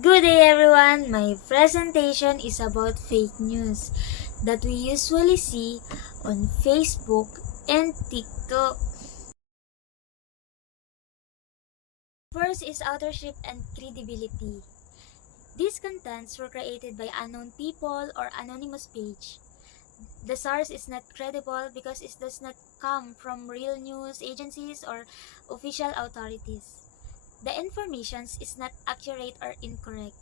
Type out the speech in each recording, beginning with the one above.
Good day everyone! My presentation is about fake news that we usually see on Facebook and TikTok. First is authorship and credibility. These contents were created by unknown people or anonymous page. The source is not credible because it does not come from real news agencies or official authorities. The information is not accurate or incorrect.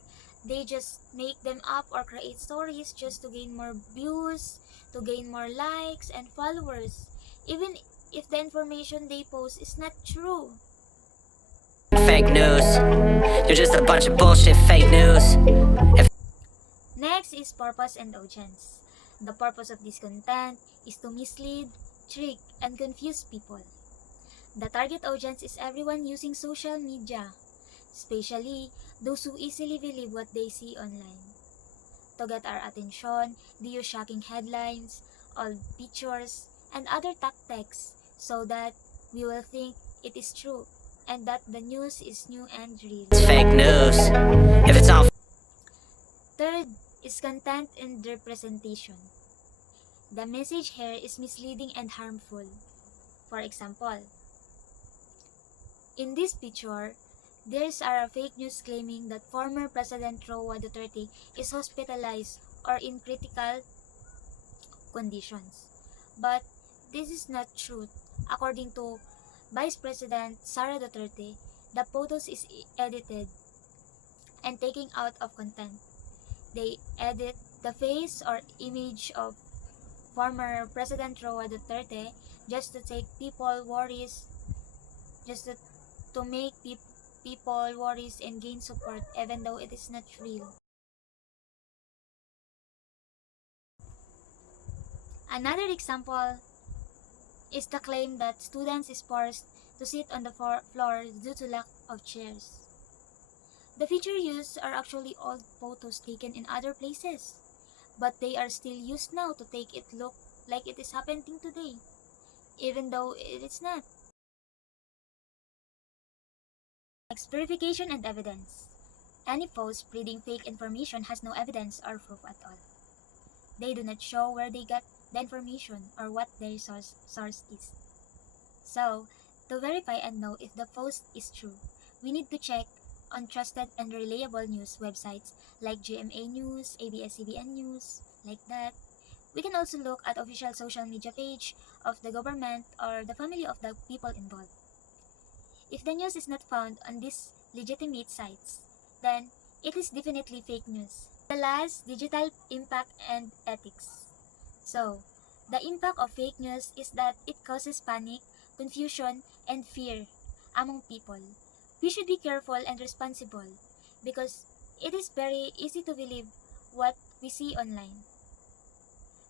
They just make them up or create stories just to gain more views, to gain more likes and followers, even if the information they post is not true. Fake news. You're just a bunch of bullshit fake news. Next is purpose and audience. The purpose of this content is to mislead, trick, and confuse people. The target audience is everyone using social media, especially those who easily believe what they see online. To get our attention, they use shocking headlines, old pictures, and other tactics so that we will think it is true and that the news is new and real. It's fake news. If it's all Third is content and representation. The message here is misleading and harmful. For example, in this picture, there's a fake news claiming that former President Roa Duterte is hospitalized or in critical conditions. But this is not true. According to Vice President Sara Duterte, the photos is edited and taken out of content. They edit the face or image of former President Roa Duterte just to take people worries, just to make people worries and gain support even though it is not real. Another example is the claim that students is forced to sit on the floor due to lack of chairs. The feature used are actually old photos taken in other places, but they are still used now to take it look like it is happening today, even though it is not. Next, verification and evidence. Any post spreading fake information has no evidence or proof at all. They do not show where they got the information or what their source is. So, to verify and know if the post is true, we need to check on trusted and reliable news websites like GMA News, ABS-CBN News, like that. We can also look at official social media page of the government or the family of the people involved. If the news is not found on these legitimate sites, then it is definitely fake news. The last, digital impact and ethics. So, the impact of fake news is that it causes panic, confusion, and fear among people. We should be careful and responsible because it is very easy to believe what we see online.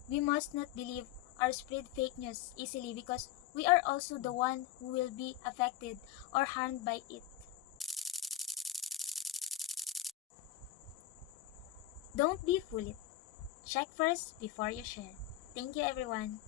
We must not believe or spread fake news easily because we are also the one who will be affected or harmed by it. Don't be fooled. Check first before you share. Thank you everyone.